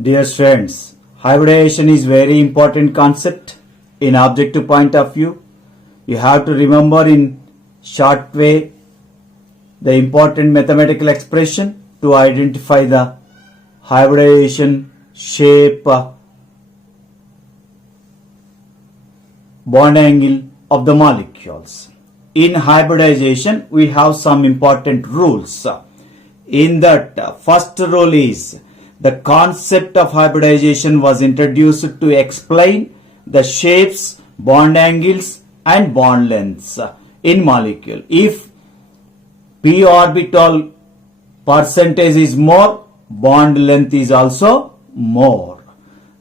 Dear students, hybridization is very important concept in objective point of view. You have to remember in short way the important mathematical expression to identify the hybridization shape, bond angle of the molecules. In hybridization, we have some important rules. In that, first rule is the concept of hybridization was introduced to explain the shapes, bond angles and bond lengths in molecule. If p orbital percentage is more, bond length is also more.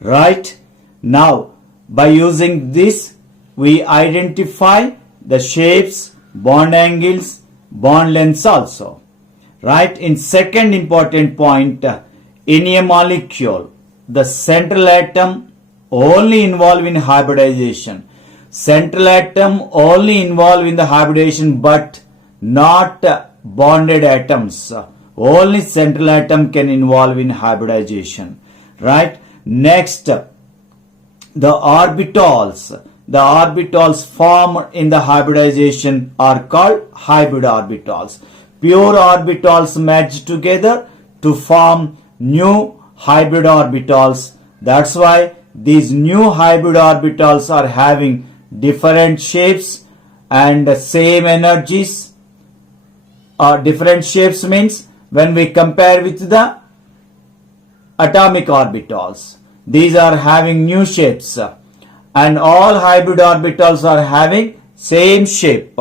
Right? Now, by using this, we identify the shapes, bond angles, bond lengths also. Right? In second important point, in a molecule, the central atom only involved in hybridization. Central atom only involved in the hybridization but not bonded atoms. Only central atom can involve in hybridization. Right? Next, the orbitals. The orbitals formed in the hybridization are called hybrid orbitals. Pure orbitals merge together to form new hybrid orbitals. That's why these new hybrid orbitals are having different shapes and same energies. Different shapes means when we compare with the atomic orbitals, these are having new shapes, and all hybrid orbitals are having same shape,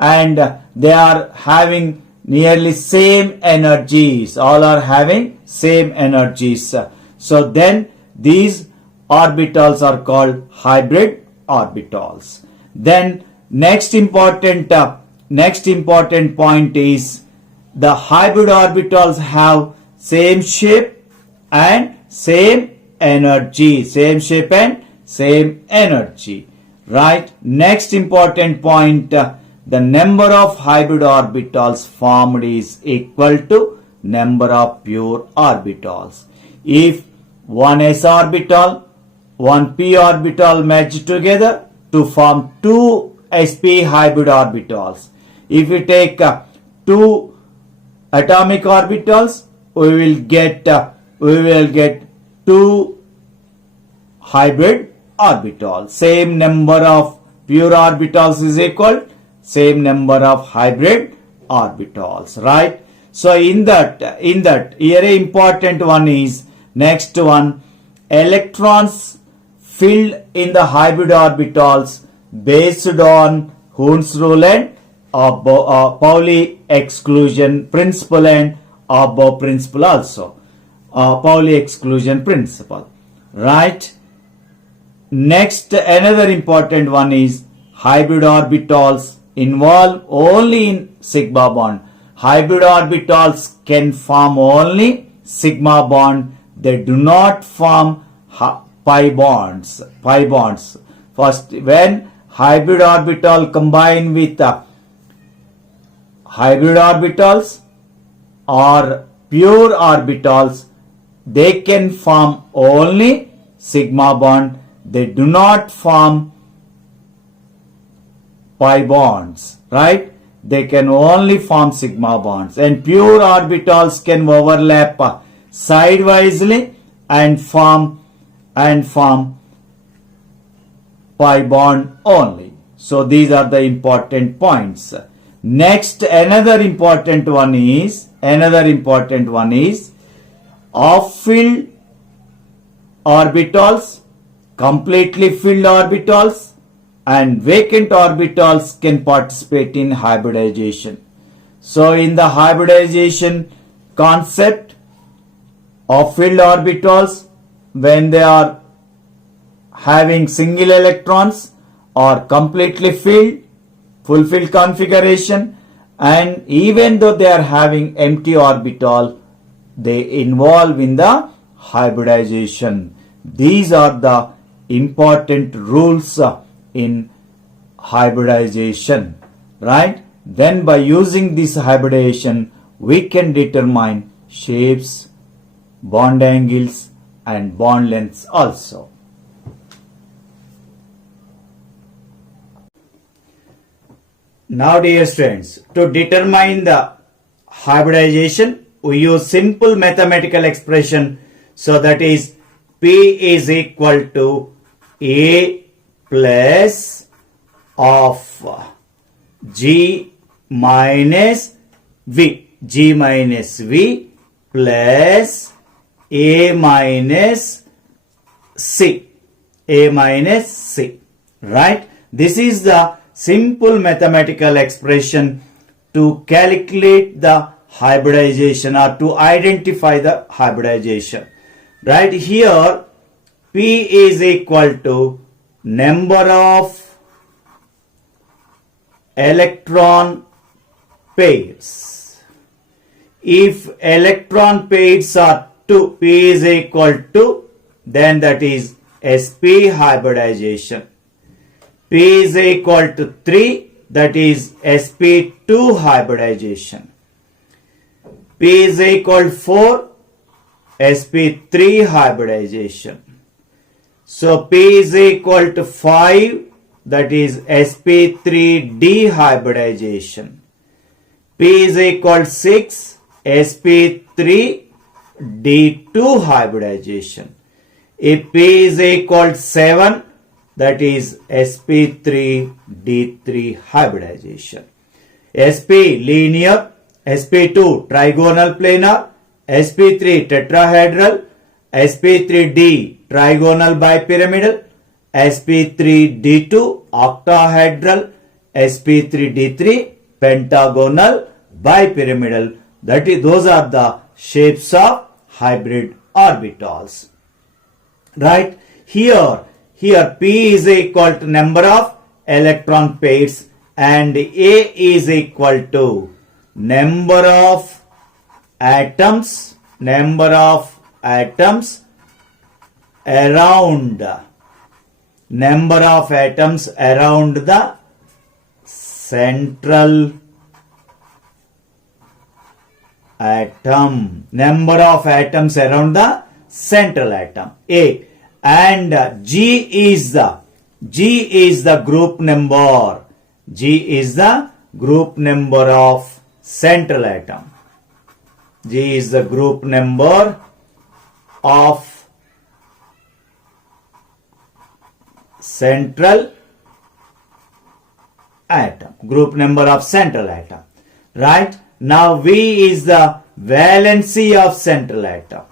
and they are having nearly same energies. All are having same energies. So then these orbitals are called hybrid orbitals. Then next important point is the hybrid orbitals have same shape and same energy. Same shape and same energy. Right? Next important point, the number of hybrid orbitals formed is equal to number of pure orbitals. If one s orbital, one p orbital merge together to form two sp hybrid orbitals. If we take two atomic orbitals, we will get two hybrid orbitals. Same number of pure orbitals is equal same number of hybrid orbitals. Right? So in that here a important one is next one, electrons filled in the hybrid orbitals based on Hund's rule and Pauli exclusion principle and Bohr principle also. Pauli exclusion principle. Right? Next, another important one is hybrid orbitals involve only in sigma bond. Hybrid orbitals can form only sigma bond. They do not form pi bonds. First, when hybrid orbital combine with hybrid orbitals or pure orbitals, they can form only sigma bond. They do not form pi bonds. Right? They can only form sigma bonds. And pure orbitals can overlap sidewisely and form pi bond only. So these are the important points. Next, another important one is off-filled orbitals, completely filled orbitals and vacant orbitals can participate in hybridization. So in the hybridization concept, off-filled orbitals, when they are having single electrons or completely filled, fulfilled configuration, and even though they are having empty orbital, they involve in the hybridization. These are the important rules in hybridization. Right? Then by using this hybridization, we can determine shapes, bond angles and bond lengths also. Now dear students, to determine the hybridization, we use simple mathematical expression. So that is P is equal to A plus of G minus V. G minus V plus A minus C. A minus C. Right? This is the simple mathematical expression to calculate the hybridization or to identify the hybridization. Right here, P is equal to number of electron pairs. If electron pairs are 2, P is equal to, then that is sp hybridization. P is equal to 3, that is sp2 hybridization. P is equal to 4, sp3 hybridization. So P is equal to 5, that is sp3d hybridization. P is equal to 6, sp3d2 hybridization. If P is equal to 7, that is sp3d3 hybridization. sp linear, sp2 trigonal planar, sp3 tetrahedral, sp3d trigonal bipyramidal, sp3d2 octahedral, sp3d3 pentagonal bipyramidal. That is, those are the shapes of hybrid orbitals. Right? Here P is equal to number of electron pairs and A is equal to number of atoms around the central atom. Number of atoms around the central atom A, and G is the group number. G is the group number of central atom. G is the group number of central atom. Group number of central atom. Right? Now V is the valency of central atom.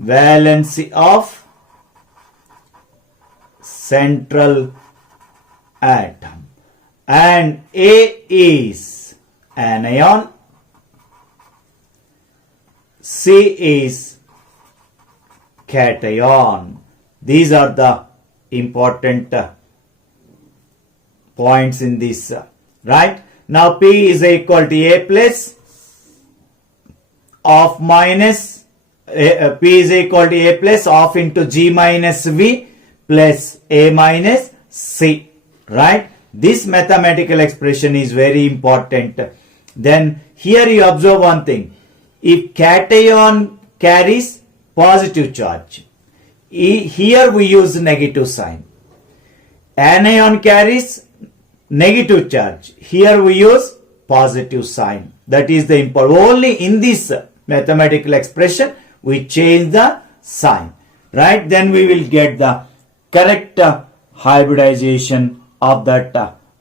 Valency of central atom. And A is anion. C is cation. These are the important points in this. Right? Now P is equal to A plus of minus P is equal to A plus of into G minus V plus A minus C. Right? This mathematical expression is very important. Then here you observe one thing. If cation carries positive charge, here we use negative sign. Anion carries negative charge. Here we use positive sign. That is the important. Only in this mathematical expression we change the sign. Right? Then we will get the correct hybridization of that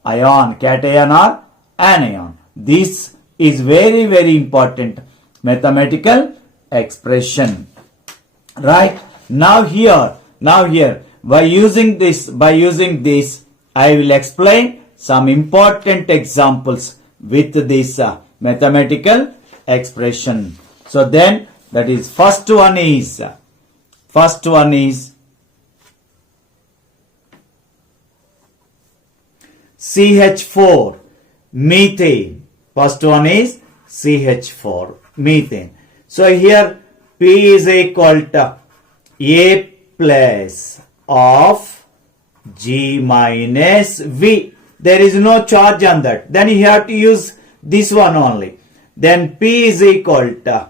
ion, cation or anion. This is very, very important mathematical expression. Right? Now here, by using this, I will explain some important examples with this mathematical expression. So then, that is first one is CH4 methane. First one is CH4 methane. So here P is equal to A plus of G minus V. There is no charge on that. Then you have to use this one only. Then P is equal to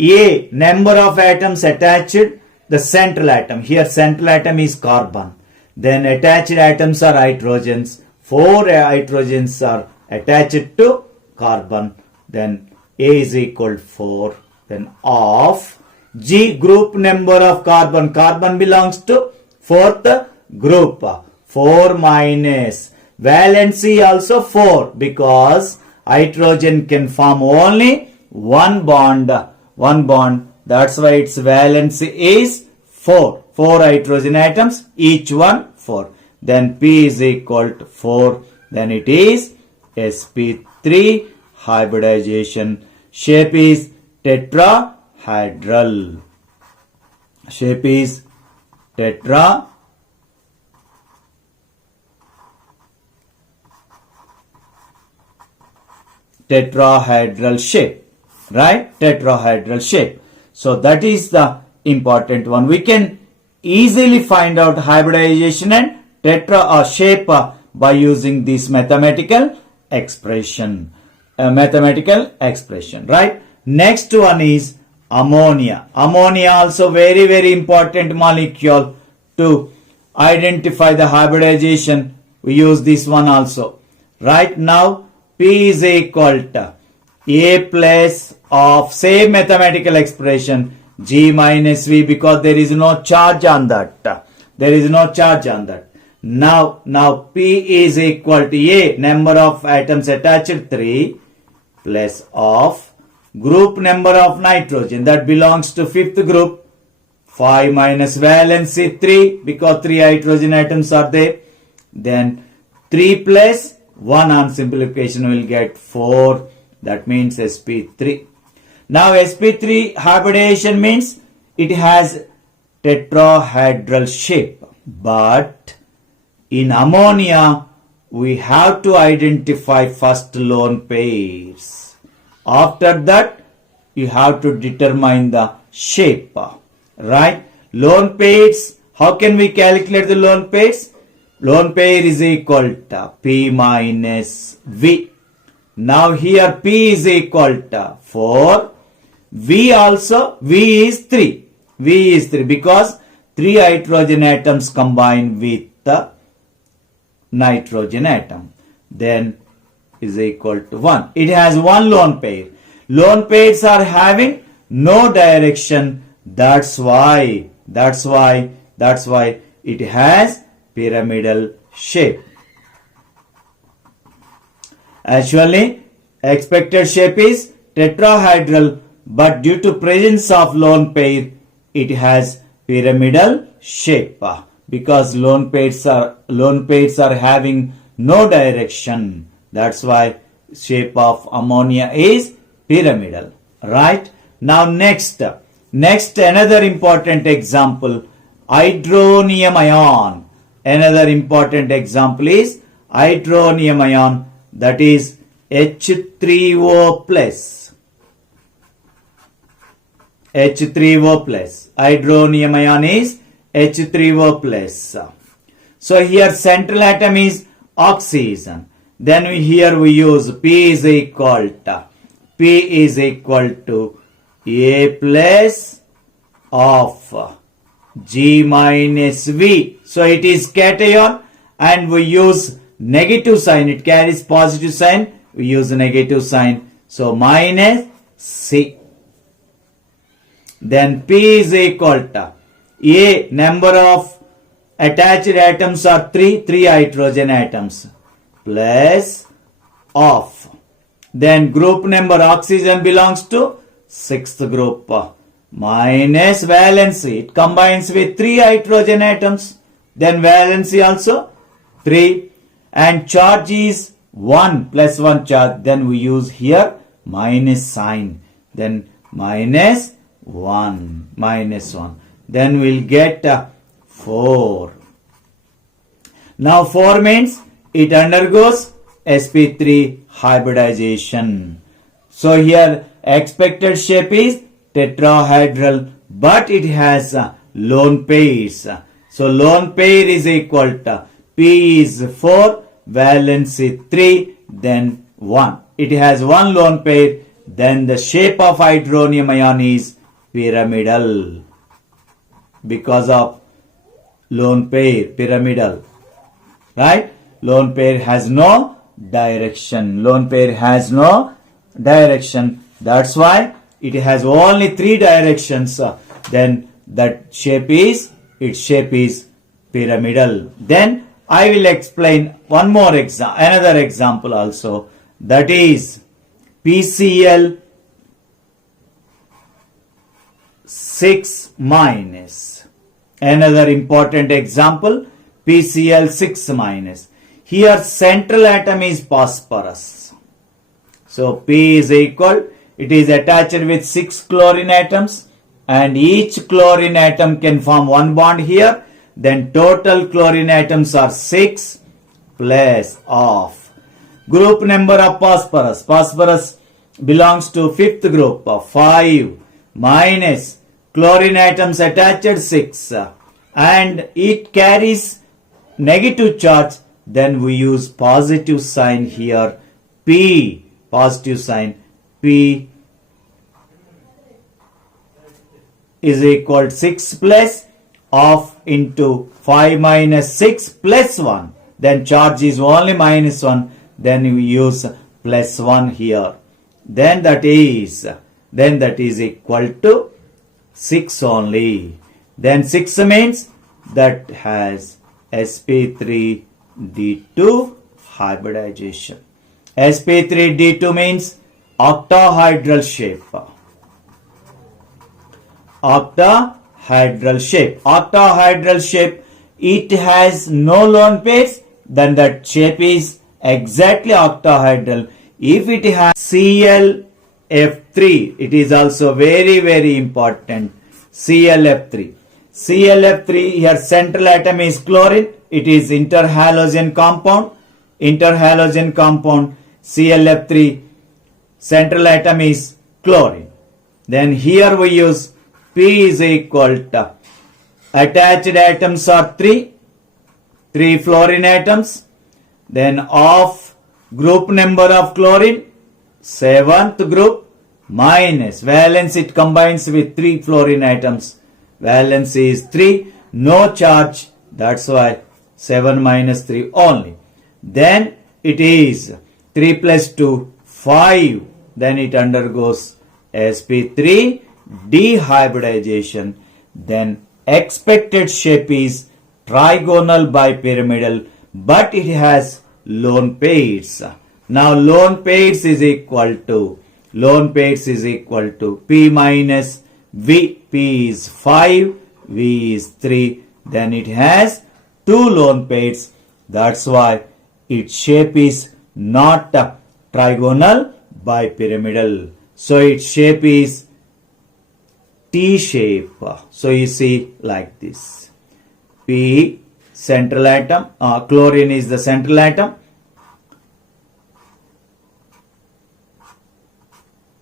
A, number of atoms attached, the central atom. Here central atom is carbon. Then attached atoms are hydrogens. 4 hydrogens are attached to carbon. Then A is equal to 4. Then of G, group number of carbon. Carbon belongs to fourth group. 4 minus. Valency also 4 because hydrogen can form only one bond. That's why its valency is 4. 4 hydrogen atoms, each one 4. Then P is equal to 4. Then it is sp3 hybridization. Shape is tetrahedral. Shape is tetrahedral shape. Right? Tetrahedral shape. So that is the important one. We can easily find out hybridization and shape by using this mathematical expression. Right? Next one is ammonia. Ammonia also very important molecule to identify the hybridization. We use this one also. Right now P is equal to A plus of same mathematical expression G minus V because there is no charge on that. Now P is equal to A, number of atoms attached 3 plus of group number of nitrogen that belongs to fifth group 5 minus valency 3 because 3 hydrogen atoms are there. Then 3 plus 1 on simplification will get 4. That means sp3. Now sp3 hybridization means it has tetrahedral shape. But in ammonia we have to identify first lone pairs. After that you have to determine the shape. Right? Lone pairs. How can we calculate the lone pairs? Lone pair is equal to P minus V. Now here P is equal to 4. V is 3. V is 3 because 3 hydrogen atoms combine with the nitrogen atom. Then is equal to 1. It has one lone pair. Lone pairs are having no direction. That's why it has pyramidal shape. Actually, expected shape is tetrahedral, but due to presence of lone pair, it has pyramidal shape because lone pairs are having no direction. That's why shape of ammonia is pyramidal. Right? Now next another important example, hydronium ion. Another important example is hydronium ion, that is H3O plus. H3O plus. Hydronium ion is H3O plus. So here central atom is oxygen. Then here we use P is equal to A plus of G minus V. So it is cation and we use negative sign. It carries positive sign. We use negative sign. So minus C. Then P is equal to A, number of attached atoms are 3 hydrogen atoms plus of. Then group number oxygen belongs to sixth group minus valency. It combines with 3 hydrogen atoms. Then valency also 3. And charge is 1 plus 1 charge. Then we use here minus sign. Then minus 1. Then we'll get 4. Now 4 means it undergoes sp3 hybridization. So here expected shape is tetrahedral, but it has lone pairs. So lone pair is equal to P is 4, valency 3, then 1. It has one lone pair, then the shape of hydronium ion is pyramidal because of lone pair, pyramidal, right? Lone pair has no direction. Lone pair has no direction. That's why it has only 3 directions. Then that shape is, its shape is pyramidal. Then I will explain one more another example also, that is PCl 6 minus. Another important example, PCl 6 minus. Here central atom is phosphorus. So P is equal, it is attached with 6 chlorine atoms, and each chlorine atom can form one bond here. Then total chlorine atoms are 6 plus of group number of phosphorus. Phosphorus belongs to 5th group of 5 minus chlorine atoms attached 6, and it carries negative charge. Then we use positive sign here, P, positive sign, P is equal to 6 plus of into 5 minus 6 plus 1. Then charge is only minus 1. Then we use plus 1 here. Then that is equal to 6 only. Then 6 means that has sp3d2 hybridization. sp3d2 means octahedral shape. Octahedral shape. Octahedral shape, it has no lone pairs, then that shape is exactly octahedral. If it has ClF3, it is also very important. ClF3. ClF3, here central atom is chlorine. It is interhalogen compound. Interhalogen compound, ClF3, central atom is chlorine. Then here we use P is equal to, attached atoms are 3 fluorine atoms. Then of group number of chlorine, 7th group, minus valence, it combines with 3 fluorine atoms. Valence is 3, no charge, that's why 7 minus 3 only. Then it is 3 plus 2, 5. Then it undergoes sp3 dehybridization. Then expected shape is trigonal bipyramidal, but it has lone pairs. Now lone pairs is equal to P minus V. P is 5, V is 3. Then it has 2 lone pairs. That's why its shape is not trigonal bipyramidal. So its shape is T shape. So you see like this. P central atom, chlorine is the central atom.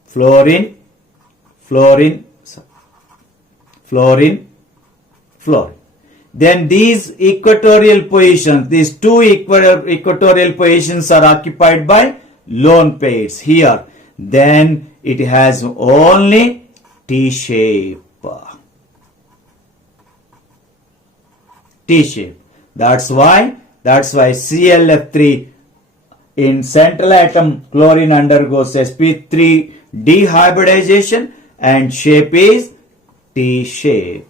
Fluorine, fluorine. Then these equatorial positions, these 2 equatorial positions are occupied by lone pairs here. Then it has only T shape. T shape. That's why ClF3 in central atom chlorine undergoes sp3 dehybridization and shape is T shape.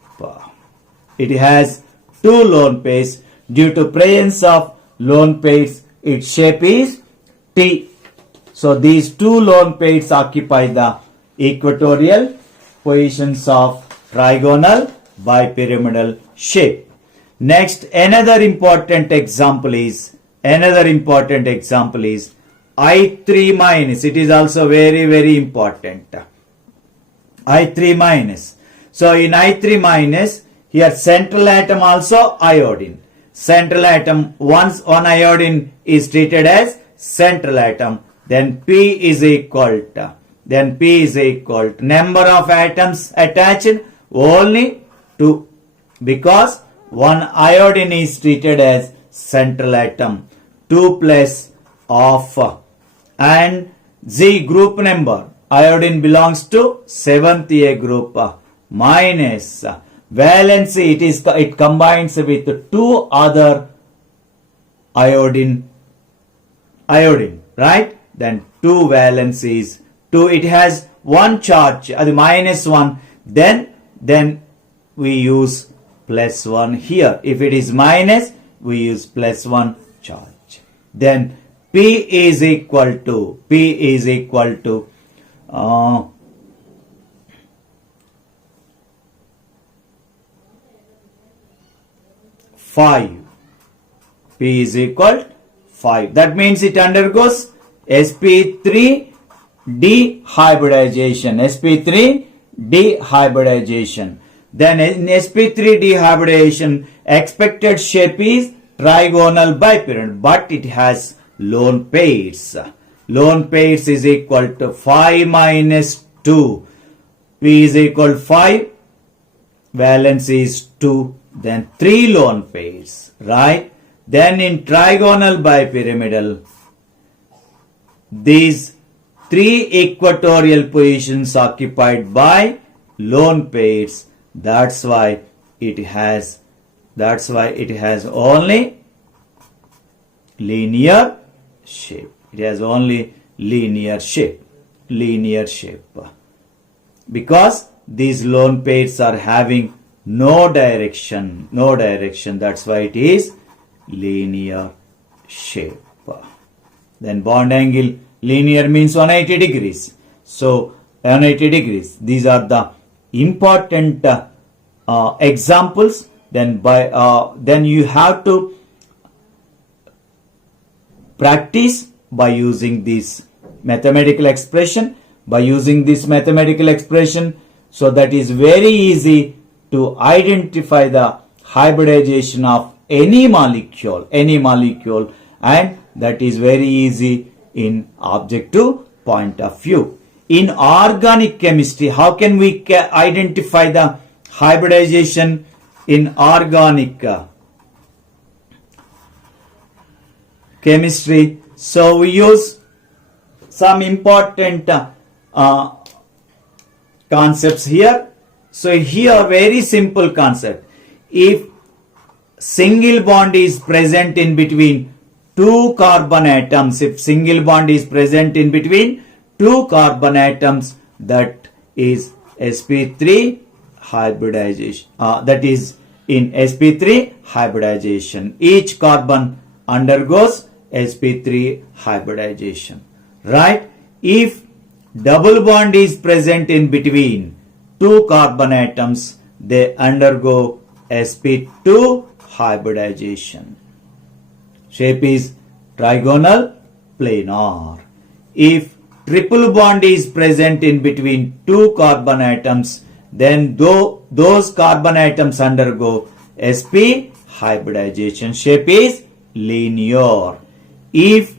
It has 2 lone pairs. Due to presence of lone pairs, its shape is T. So these 2 lone pairs occupy the equatorial positions of trigonal bipyramidal shape. Next, another important example is I3 minus. It is also very important. I3 minus. So in I3 minus, here central atom also iodine. Central atom, once one iodine is treated as central atom, then P is equal to number of atoms attached only 2, because one iodine is treated as central atom, 2 plus of, and Z group number iodine belongs to 7th A group. Minus valency, it combines with two other iodine, right? Then two valencies, it has one charge, minus 1, then we use plus 1 here. If it is minus, we use plus 1 charge. Then P is equal to 5. P is equal 5. That means it undergoes sp3 dehybridization. sp3 dehybridization. Then in sp3 dehybridization, expected shape is trigonal bipyramid, but it has lone pairs. Lone pairs is equal to 5 minus 2. P is equal to 5. Valence is 2. Then 3 lone pairs, right? Then in trigonal bipyramidal, these 3 equatorial positions occupied by lone pairs. That's why it has only linear shape. It has only linear shape. Because these lone pairs are having no direction. That's why it is linear shape. Then bond angle, linear means 180 degrees. So 180 degrees. These are the important examples. Then you have to practice by using this mathematical expression. So that is very easy to identify the hybridization of any molecule, and that is very easy in objective point of view. In organic chemistry, how can we identify the hybridization in organic chemistry? So we use some important concepts here. So here, very simple concept. If single bond is present in between two carbon atoms, that is sp3 hybridization. That is in sp3 hybridization. Each carbon undergoes sp3 hybridization, right? If double bond is present in between two carbon atoms, they undergo sp2 hybridization. Shape is trigonal planar. If triple bond is present in between two carbon atoms, then those carbon atoms undergo sp hybridization. Shape is linear. If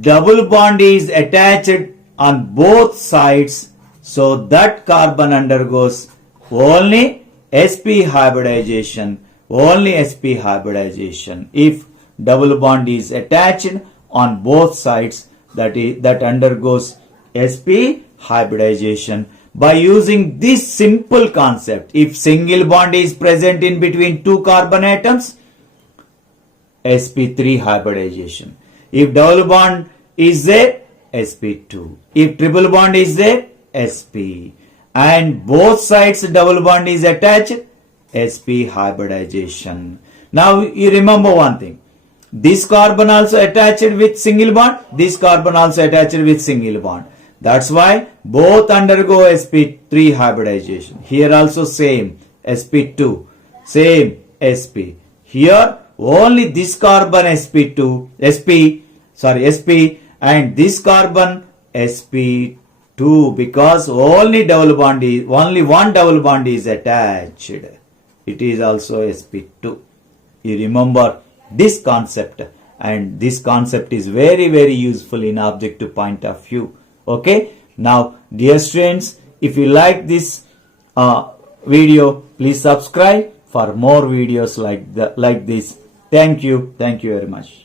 double bond is attached on both sides, so that carbon undergoes only sp hybridization. If double bond is attached on both sides, that undergoes sp hybridization. By using this simple concept, if single bond is present in between two carbon atoms, sp3 hybridization. If double bond is there, sp2. If triple bond is there, sp. And both sides double bond is attached, sp hybridization. Now you remember one thing. This carbon also attached with single bond. This carbon also attached with single bond. That's why both undergo sp3 hybridization. Here also same, sp2, same sp. Here only this carbon sp, and this carbon sp2, because only one double bond is attached. It is also sp2. You remember this concept, and this concept is very, very useful in objective point of view. Okay. Now, dear students, if you like this video, please subscribe for more videos like this. Thank you very much.